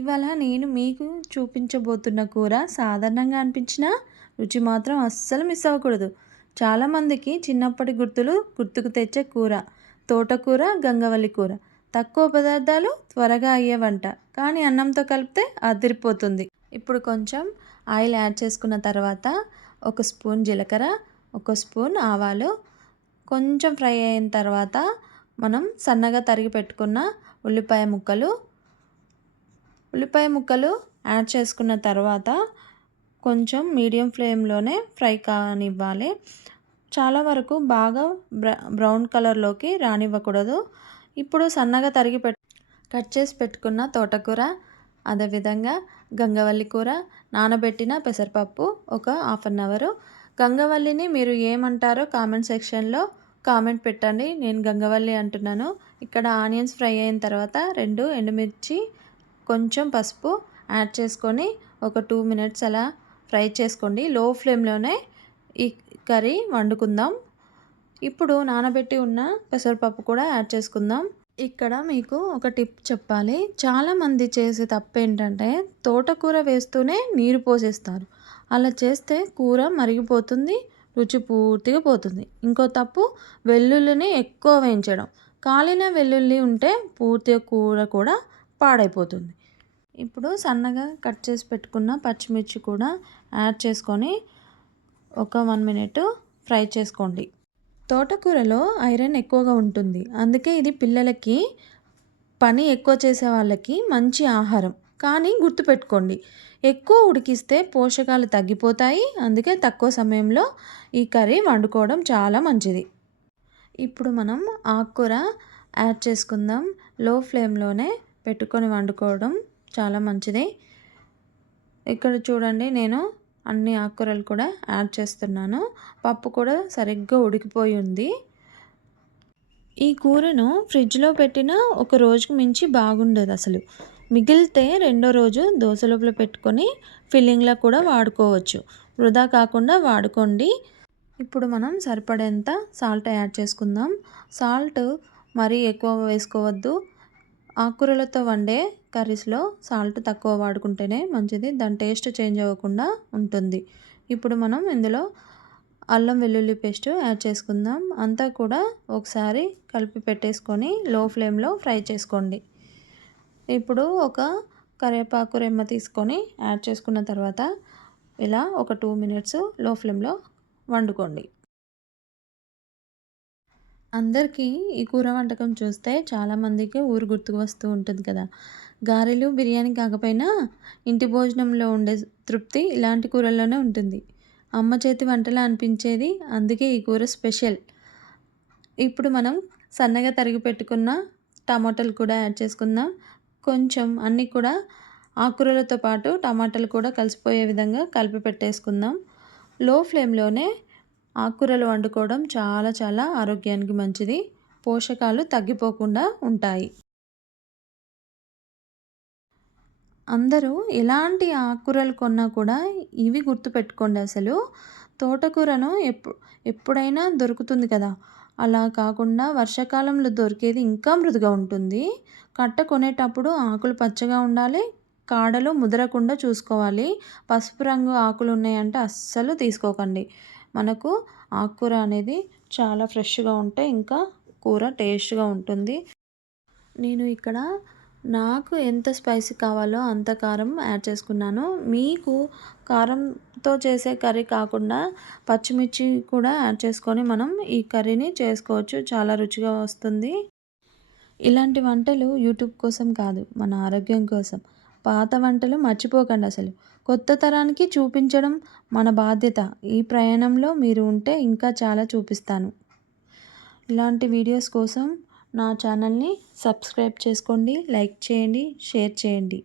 ఇవాళ నేను మీకు చూపించబోతున్న కూర సాధారణంగా అనిపించినా రుచి మాత్రం అస్సలు మిస్ అవ్వకూడదు. చాలామందికి చిన్నప్పటి గుర్తులు గుర్తుకు తెచ్చే కూర తోటకూర, గంగవల్లి కూర. తక్కువ పదార్థాలు, త్వరగా అయ్యే వంట, కానీ అన్నంతో కలిపితే అదిరిపోతుంది. ఇప్పుడు కొంచెం ఆయిల్ యాడ్ చేసుకున్న తర్వాత ఒక స్పూన్ జీలకర్ర, ఒక స్పూన్ ఆవాలు కొంచెం ఫ్రై అయిన తర్వాత మనం సన్నగా తరిగి పెట్టుకున్న ఉల్లిపాయ ముక్కలు యాడ్ చేసుకున్న తర్వాత కొంచెం మీడియం ఫ్లేమ్లోనే ఫ్రై కానివ్వాలి. చాలా వరకు బాగా బ్రౌన్ కలర్లోకి రానివ్వకూడదు. ఇప్పుడు సన్నగా కట్ చేసి పెట్టుకున్న తోటకూర, అదేవిధంగా గంగవల్లి కూర, నానబెట్టిన పెసరపప్పు ఒక హాఫ్ అన్ అవరు. గంగవల్లిని మీరు ఏమంటారో కామెంట్ సెక్షన్లో కామెంట్ పెట్టండి. నేను గంగవల్లి అంటున్నాను. ఇక్కడ ఆనియన్స్ ఫ్రై అయిన తర్వాత 2 ఎండుమిర్చి, కొంచెం పసుపు యాడ్ చేసుకొని ఒక 2 మినిట్స్ అలా ఫ్రై చేసుకోండి. లో ఫ్లేమ్లోనే ఈ కర్రీ వండుకుందాం. ఇప్పుడు నానబెట్టి ఉన్న పెసరపప్పు కూడా యాడ్ చేసుకుందాం. ఇక్కడ మీకు ఒక టిప్ చెప్పాలి. చాలామంది చేసే తప్పు ఏంటంటే తోటకూర వేస్తూనే నీరు పోసేస్తారు. అలా చేస్తే కూర మరిగిపోతుంది, రుచి పూర్తిగా పోతుంది. ఇంకో తప్పు, వెల్లుల్లిని ఎక్కువ వేయించడం. కాలిన వెల్లుల్లి ఉంటే పూర్తిగా కూర కూడా పాడైపోతుంది. ఇప్పుడు సన్నగా కట్ చేసి పెట్టుకున్న పచ్చిమిర్చి కూడా యాడ్ చేసుకొని ఒక 1 మినిట్ ఫ్రై చేసుకోండి. తోటకూరలో ఐరన్ ఎక్కువగా ఉంటుంది. అందుకే ఇది పిల్లలకి, పని ఎక్కువ చేసే వాళ్ళకి మంచి ఆహారం. కానీ గుర్తుపెట్టుకోండి, ఎక్కువ ఉడికిస్తే పోషకాలు తగ్గిపోతాయి. అందుకే తక్కువ సమయంలో ఈ కర్రీ వండుకోవడం చాలా మంచిది. ఇప్పుడు మనం ఆకుకూర యాడ్ చేసుకుందాం. లో ఫ్లేమ్లోనే పెట్టుకొని వండుకోవడం చాలా మంచిది. ఇక్కడ చూడండి, నేను అన్ని ఆకుకూరలు కూడా యాడ్ చేస్తున్నాను. పప్పు కూడా సరిగ్గా ఉడికిపోయి ఉంది. ఈ కూరను ఫ్రిడ్జ్లో పెట్టిన ఒక రోజుకు మించి బాగుండదు అసలు. మిగిలితే రెండో రోజు దోశ లోపల పెట్టుకొని ఫిల్లింగ్లా కూడా వాడుకోవచ్చు. వృధా కాకుండా వాడుకోండి. ఇప్పుడు మనం సరిపడేంత సాల్ట్ యాడ్ చేసుకుందాం. సాల్ట్ మరీ ఎక్కువ వేసుకోవద్దు. ఆకుకూరలతో వండే కర్రీస్లో సాల్ట్ తక్కువ వాడుకుంటేనే మంచిది. దాని టేస్ట్ చేంజ్ అవ్వకుండా ఉంటుంది. ఇప్పుడు మనం ఇందులో అల్లం వెల్లుల్లి పేస్ట్ యాడ్ చేసుకుందాం. అంతా కూడా ఒకసారి కలిపి పెట్టేసుకొని లో ఫ్లేమ్లో ఫ్రై చేసుకోండి. ఇప్పుడు ఒక కరివేపాకు రెమ్మ తీసుకొని యాడ్ చేసుకున్న తర్వాత ఇలా ఒక 2 మినిట్స్ లో ఫ్లేమ్లో వండుకోండి. అందరికీ ఈ కూర వంటకం చూస్తే చాలామందికి ఊరు గుర్తుకు వస్తూ ఉంటుంది కదా. గారెలు, బిర్యానీ కాకపోయినా ఇంటి భోజనంలో ఉండే తృప్తి ఇలాంటి కూరల్లోనే ఉంటుంది. అమ్మ చేతి వంటలా అనిపించేది. అందుకే ఈ కూర స్పెషల్. ఇప్పుడు మనం సన్నగా తరిగి పెట్టుకున్న టమాటాలు కూడా యాడ్ చేసుకుందాం. కొంచెం అన్నీ కూడా ఆకుకూరలతో పాటు టమాటాలు కూడా కలిసిపోయే విధంగా కలిపి పెట్టేసుకుందాం. లో ఫ్లేమ్లోనే ఆకుకూరలు వండుకోవడం చాలా చాలా ఆరోగ్యానికి మంచిది. పోషకాలు తగ్గిపోకుండా ఉంటాయి. అందరూ ఎలాంటి ఆకుకూరలు కొన్నా కూడా ఇవి గుర్తుపెట్టుకోండి. అసలు తోటకూరను ఎప్పుడైనా దొరుకుతుంది కదా, అలా కాకుండా వర్షాకాలంలో దొరికేది ఇంకా మృదుగా ఉంటుంది. కట్ట కొనేటప్పుడు ఆకులు పచ్చగా ఉండాలి, కాడలు ముదరకుండా చూసుకోవాలి. పసుపు రంగు ఆకులు ఉన్నాయంటే అస్సలు తీసుకోకండి. మనకు ఆకుకూర అనేది చాలా ఫ్రెష్గా ఉంటే ఇంకా కూర టేస్ట్గా ఉంటుంది. నేను ఇక్కడ నాకు ఎంత స్పైసీ కావాలో అంత కారం యాడ్ చేసుకున్నాను. మీకు కారంతో చేసే కర్రీ కాకుండా పచ్చిమిర్చి కూడా యాడ్ చేసుకొని మనం ఈ కర్రీని చేసుకోవచ్చు. చాలా రుచిగా వస్తుంది. ఇలాంటి వంటలు యూట్యూబ్ కోసం కాదు, మన ఆరోగ్యం కోసం. పాత వంటలు మర్చిపోకండి అసలు. కొత్త తరానికి చూపించడం మన బాధ్యత. ఈ ప్రయాణంలో మీరు ఉంటే ఇంకా చాలా చూపిస్తాను. ఇలాంటి వీడియోస్ కోసం నా ఛానల్ని సబ్స్క్రైబ్ చేసుకోండి, లైక్ చేయండి, షేర్ చేయండి.